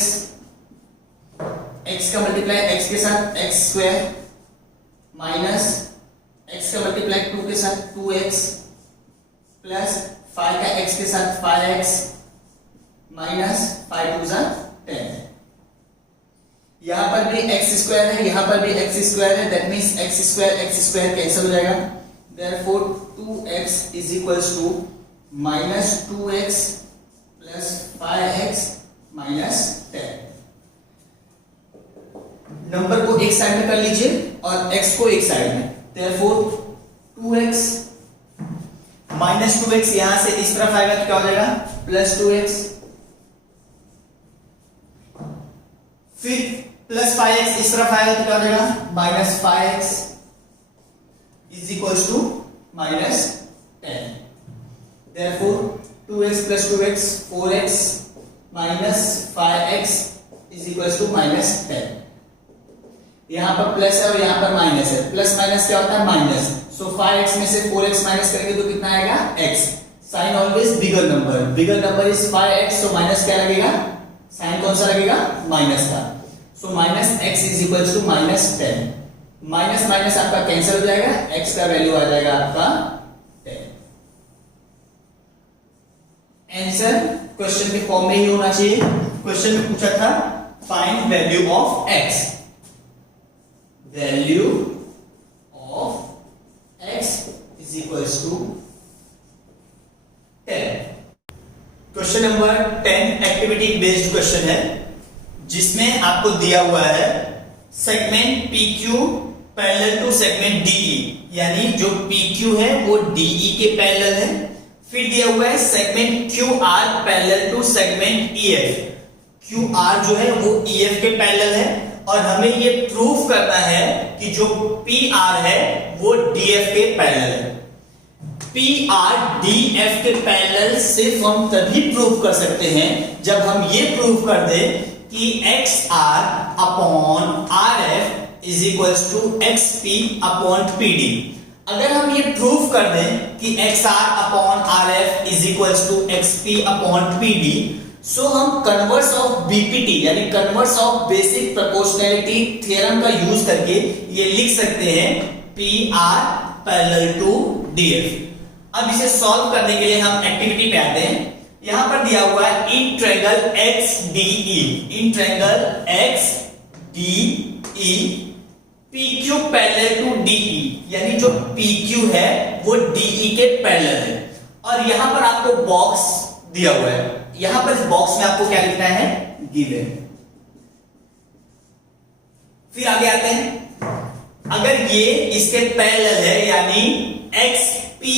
x का मल्टीप्लाई x के साथ x स्क्वायर माइनस x का मल्टीप्लाई 2 के साथ 2x प्लस 5 का x के साथ 5x माइनस 5 2 जा 10. यहां पर भी x स्क्वायर है, यहां पर भी x स्क्वायर है. That means x square cancel हो जाएगा. Therefore 2x is equals to minus 2x plus 5x minus 10. Number को एक साइड में कर लीजिए और x को एक साइड में. Therefore 2x minus 2x यहां से इस तरफ आएगा तो क्या हो जाएगा? प्लस 2x, फिर प्लस 5x इस तरफ आएगा तो क्या हो जाएगा? Minus 5x is equals to minus 10. Therefore 2x plus 2x 4x minus 5x is equals to minus 10. यहां पर प्लस है और यहां पर माइनस है. प्लस माइनस क्या होता है? माइनस. सो 5x में से 4x माइनस करेंगे तो कितना आएगा? x. Sign always bigger number. Bigger number is 5x, so minus क्या लगेगा? साइन कौन सा लगेगा? माइनस का. So minus x is equals to minus 10. Minus minus आपका कैंसिल हो जाएगा. x का वैल्यू आ जाएगा आपका 10. आंसर क्वेश्चन के फॉर्म में ही होना चाहिए. क्वेश्चन में पूछा था find value of x. Value of x is equals to 10. Question number 10 activity based question है, जिसमें आपको दिया हुआ है segment PQ parallel to segment DE, यानी जो PQ है वो DE के पैरेलल है. फिर दिया हुआ है segment QR parallel to segment EF. QR जो है वो EF के पैरेलल है और हमें ये प्रूफ करना है कि जो PR है वो DF के पैरेलल है. PR DF के पैरेलल सिर्फ हम तभी प्रूफ कर सकते हैं जब हम ये प्रूफ कर दें कि XR upon RF is equals to XP upon PD. अगर हम ये प्रूफ कर दें कि XR upon RF is equals to XP upon PD, so हम कन्वर्स ऑफ बीपीटी यानी converse of basic proportionality theorem का यूज करके ये लिख सकते हैं P R parallel to DF. अब इसे सॉल्व करने के लिए हम एक्टिविटी पे आते हैं। यहां पर दिया हुआ है in triangle X D E, in triangle X D E P Q parallel to DE, यानी जो पी क्यू है वो डीई के पैरेलल है। और यहां पर आपको बॉक्स दिया हुआ है, यहां पर इस बॉक्स में आपको क्या लिखना है, गिवन। फिर आगे आते हैं, अगर ये इसके पैरेलल है यानी X P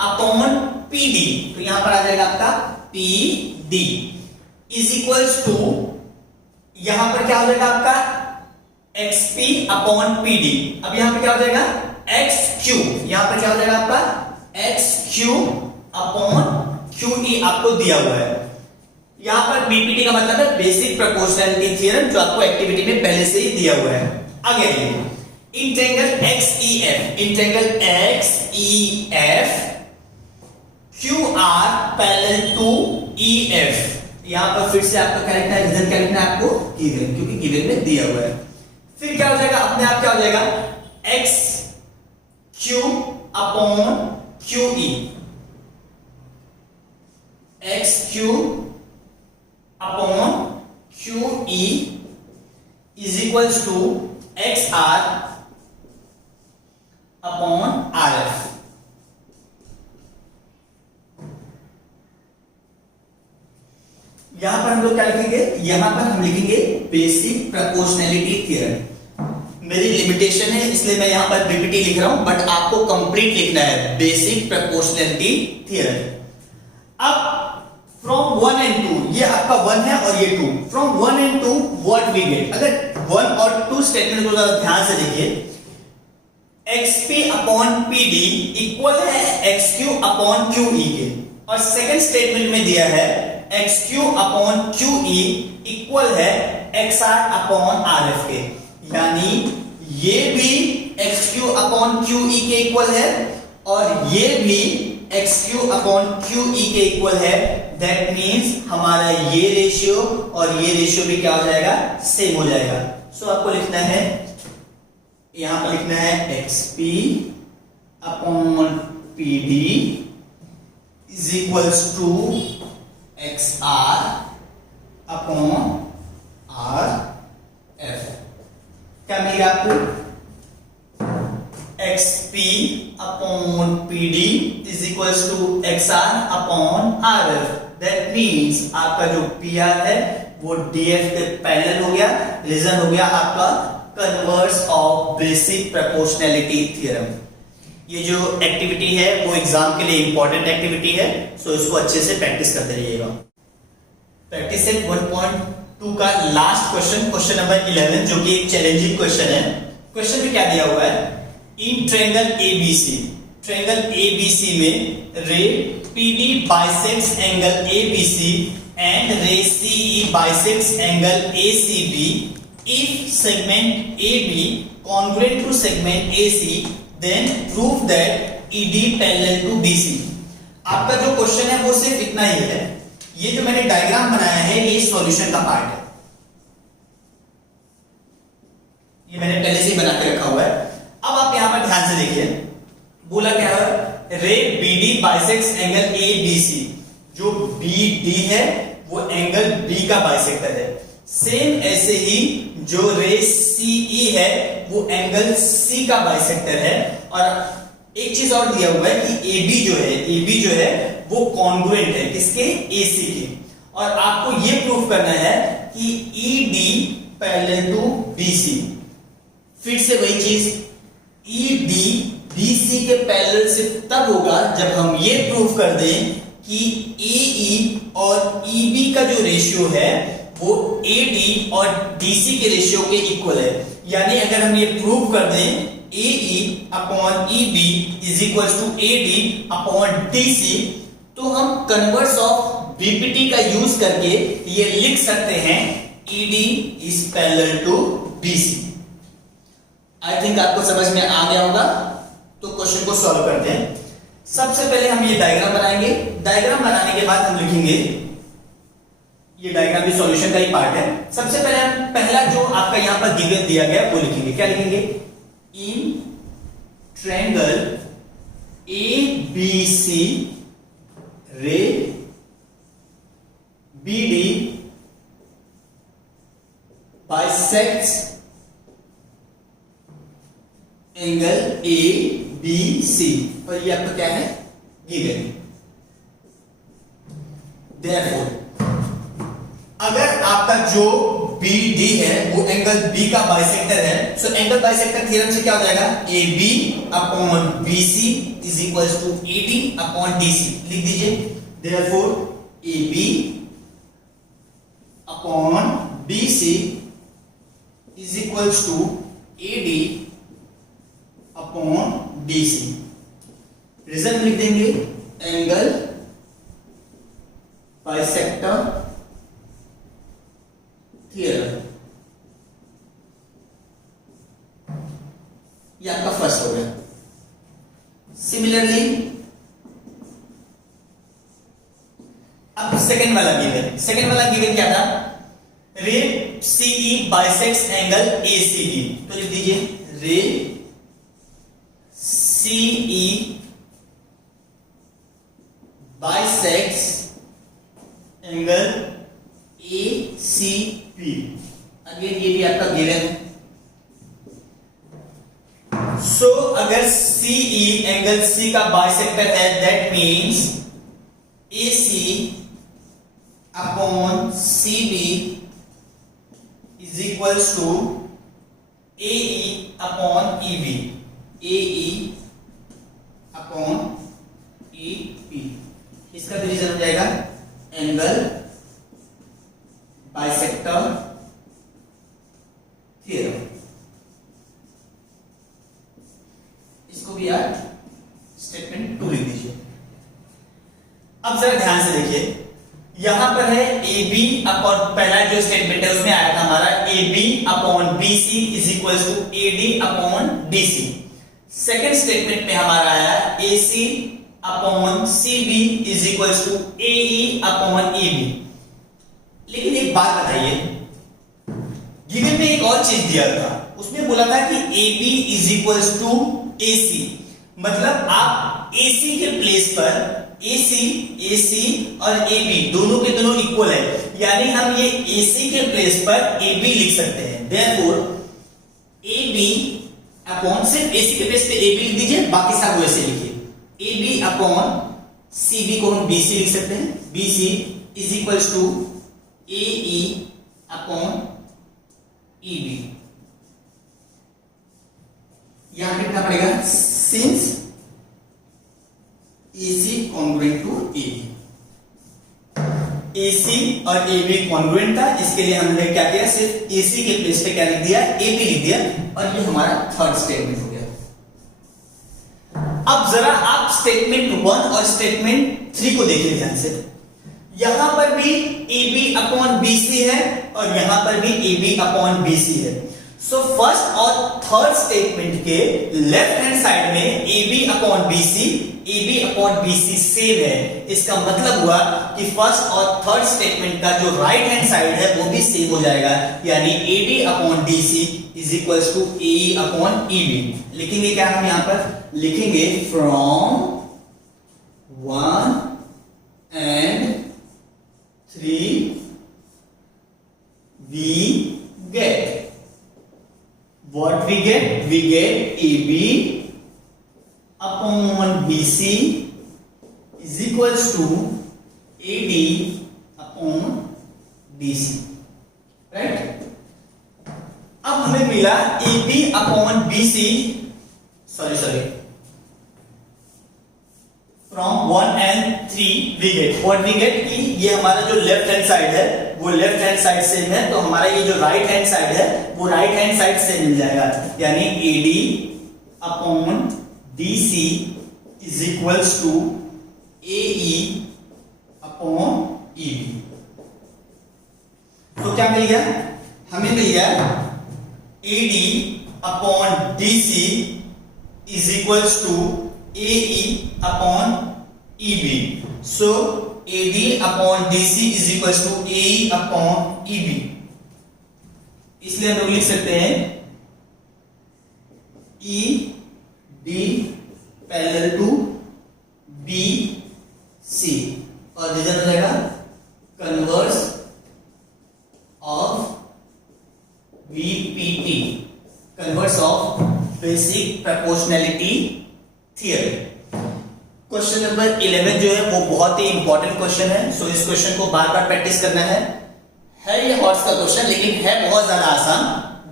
upon P D, तो यहां पर आ जाएगा आपका P D is equals to, यहां पर क्या हो जाएगा आपका X P upon P D. अब यहां पर क्या हो जाएगा एक्स क्यू, यहां पर क्या हो जाएगा आपका एक्स क्यू अपॉन क्यू ई आपको दिया हुआ है। यहां पर बीपीटी का मतलब है बेसिक प्रोपोर्शनैलिटी थ्योरम, जो आपको एक्टिविटी में पहले से ही दिया हुआ है। आगे देखिए in triangle X E F, in triangle X E F Q R parallel to E F. यहां पर फिर से आपका क्या लिखना है, रीजन क्या लिखना है आपको, गिवन, क्योंकि गिवन में दिया हुआ है। फिर क्या हो जाएगा, अपने आप क्या हो जाएगा X Q upon Q E, X Q upon Q E is equals to X R upon R F. यहां पर हम लोग क्या लिखेंगे, यहां पर हम लिखेंगे बेसिक प्रोपोर्शनैलिटी थ्योरम। मेरी लिमिटेशन है इसलिए मैं यहां पर बीपीटी लिख रहा हूं, बट आपको कंप्लीट लिखना है बेसिक प्रोपोर्शनैलिटी थ्योरम। अब फ्रॉम 1 and 2, ये आपका 1 है और ये 2, from 1 and 2 what we get. अगर 1 और 2 स्टेटमेंट को जरा ध्यान से देखिए, xp अपॉन pd इक्वल है xq अपॉन qe के, और सेकंड स्टेटमेंट में दिया है xq अपॉन qe इक्वल है xr अपॉन rf के, यानी ये भी xq अपॉन qe के इक्वल है और ये भी xq अपॉन qe के इक्वल है। दैट मीन्स हमारा ये रेशियो और ये रेशियो भी क्या हो जाएगा, सेम हो जाएगा। सो आपको लिखना है, यहां पर लिखना है xp upon pd is equals to xr upon rf। क्या मिलेगा आपको, xp upon pd is equals to xr upon rf। That means आपका जो pr है वो df के पैरेलल हो गया, रीजन हो गया आपका converse of basic proportionality theorem. ये जो एक्टिविटी है वो एग्जाम के लिए इंपॉर्टेंट एक्टिविटी है, सो इसको अच्छे से प्रैक्टिस करते रहिएगा। प्रैक्टिस सेट 1.2 का लास्ट क्वेश्चन, क्वेश्चन नंबर 11, जो कि एक चैलेंजिंग क्वेश्चन है। क्वेश्चन में क्या दिया हुआ है, in triangle ABC, triangle ABC में ray PD bisects angle ABC and ray CE bisects angle ACB if segment AB congruent to segment AC, then prove that ED parallel to BC। आपका जो question है वो सिर्फ इतना ही है। ये जो मैंने डायग्राम बनाया है ये सॉल्यूशन का पार्ट है, ये मैंने पहले से ही बना के रखा हुआ है। अब आप यहां पर ध्यान से देखिए, बोला क्या है, रे BD बाइसेक्ट्स एंगल ABC, जो BD है वो एंगल B का बाइसेक्टर है। सेम ऐसे ही जो रे CE है वो एंगल C का बाइसेक्टर है। और एक चीज और दिया हुआ है कि AB जो है वो कॉन्ग्रुएंट है किसके, AC के। और आपको ये प्रूफ करना है कि ED पैरेलल टू BC। फिर से वही चीज, ED BC के पैरेलल सिर्फ तब होगा जब हम ये प्रूफ कर दें कि AE और EB का जो रेशियो है वो AD और DC के रेशियो के इक्वल है। यानी अगर हम ये प्रूव कर दें AE upon EB is equal to AD upon DC, तो हम कन्वर्स ऑफ BPT का यूज करके ये लिख सकते हैं ED is parallel to BC। I think आपको समझ में आ गया होगा। तो क्वेश्चन को सॉल्व करते हैं। सबसे पहले हम ये डायग्राम बनाएंगे, डायग्राम बनाने के बाद हम लिखेंगे ये डायग्राम भी सॉल्यूशन का ही पार्ट है। सबसे पहले हम पहला जो आपका यहां पर गिवन दिया गया वो लिखेंगे। क्या लिखेंगे? इन ट्रायंगल ABC रे BD bisects एंगल ABC, और ये आपका क्या है? गिवन। Therefore, अगर आपका जो BD है वो एंगल B का बाइसेक्टर है, सो एंगल बाइसेक्टर थ्योरम से क्या हो जाएगा? AB upon BC is equal to AD upon DC। लिख दीजिए। Therefore, AB upon BC is equal to AD upon DC। Result लिख देंगे, एंगल बाइसेक्टर थ्योरम। ये आपका फर्स्ट हो गया। सिमिलरली अब सेकंड वाला गिवन। सेकंड वाला गिवन क्या था? रे CE बाइसेक्ट्स एंगल ACB। तो लिख दीजिए, ray CE bisects angle ACB। Again ये भी आपका गिवन है। सो अगर CE एंगल C का बाइसेक्टर है, that means AC upon CB is equal to AE upon EB। AE upon EP। इसका भी रिजल्ट हो जाएगा एंगल बाइसेक्टर थ्योरम। इसको भी आप स्टेटमेंट 2 लिख दीजिए। अब जरा ध्यान से देखिए, यहां पर है AB अपॉन, पहला जो स्टेटमेंट है उसमें आया था हमारा AB upon BC is equal to AD upon DC। Second statement में हमारा आया AC upon CB is equal to AE upon EB। लेकिन एक बात बताइए, गिवन में एक और चीज दिया था, उसमें बोला था कि AB is equal to AC। मतलब आप AC के प्लेस पर AC और AB दोनों के दोनों इक्वल है, यानी हम ये AC के प्लेस पर AB लिख सकते हैं। Therefore, AB अपॉन, सिर्फ AC के प्लेस पे AB लिख दीजिए, बाकी सब वैसे लिखिए। AB अपॉन CB को हम BC लिख सकते हैं। BC is equal to AE upon EB। यहां पे कितना पड़ेगा? Since AC congruent to AB। AC और AB कॉन्ग्रुएंट था, इसके लिए हमने क्या किया? सिर्फ AC के प्लेस पे क्या लिख दिया? AB लिख दिया, और ये हमारा थर्ड स्टेटमेंट हो गया। अब जरा आप स्टेटमेंट 1 और स्टेटमेंट 3 को देखिए ध्यान से। यहां पर भी AB अपॉन BC है और यहां पर भी AB अपॉन BC है। सो फर्स्ट और थर्ड स्टेटमेंट के लेफ्ट हैंड साइड में AB अपॉन BC सेम है। इसका मतलब हुआ कि फर्स्ट और थर्ड स्टेटमेंट का जो राइट हैंड साइड है वो भी सेम हो जाएगा, यानी AB upon DC is equal to AE upon EB। लिखेंगे क्या हम यहां पर? लिखेंगे from 1 and 3 we get what we get AB upon BC is equals to AD upon DC, right? अब हमें मिला AB upon BC, sorry from 1 and 3 we get what we get कि ये हमारा जो लेफ्ट हैंड साइड है वो left hand side same है, तो हमारा ये जो राइट हैंड साइड है वो राइट हैंड साइड से मिल जाएगा, यानी AD upon DC is equals to AE upon EB। तो क्या मिल गया? हमें मिल गया AD upon DC is equals to AE upon EB। So AD upon DC is equal to AE upon EB। इसलिए हम लोग लिख सकते हैं ED पैरेलल टू BC और रीजन हो जाएगा converse of VPT, converse of basic proportionality theory. Question number 11 जो है वो बहुत ही इंपॉर्टेंट क्वेश्चन है, सो इस क्वेश्चन को बार बार प्रैक्टिस करना है ये हॉर्स का क्वेश्चन, लेकिन है बहुत ज्यादा आसान।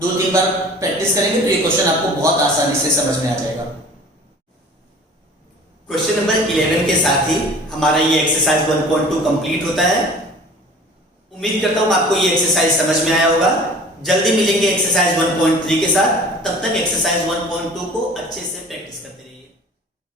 2-3 बार प्रैक्टिस करेंगे तो ये क्वेश्चन आपको बहुत आसानी से समझ में आ जाएगा। क्वेश्चन नंबर 11 के साथ ही हमारा ये एक्सरसाइज 1.2 कंप्लीट होता है। उम्मीद करता हूं आपको ये एक्सरसाइज समझ में आया होगा। जल्दी मिलेंगे एक्सरसाइज 1.3 के साथ, तब तक एक्सरसाइज 1.2 को अच्छे से प्रैक्टिस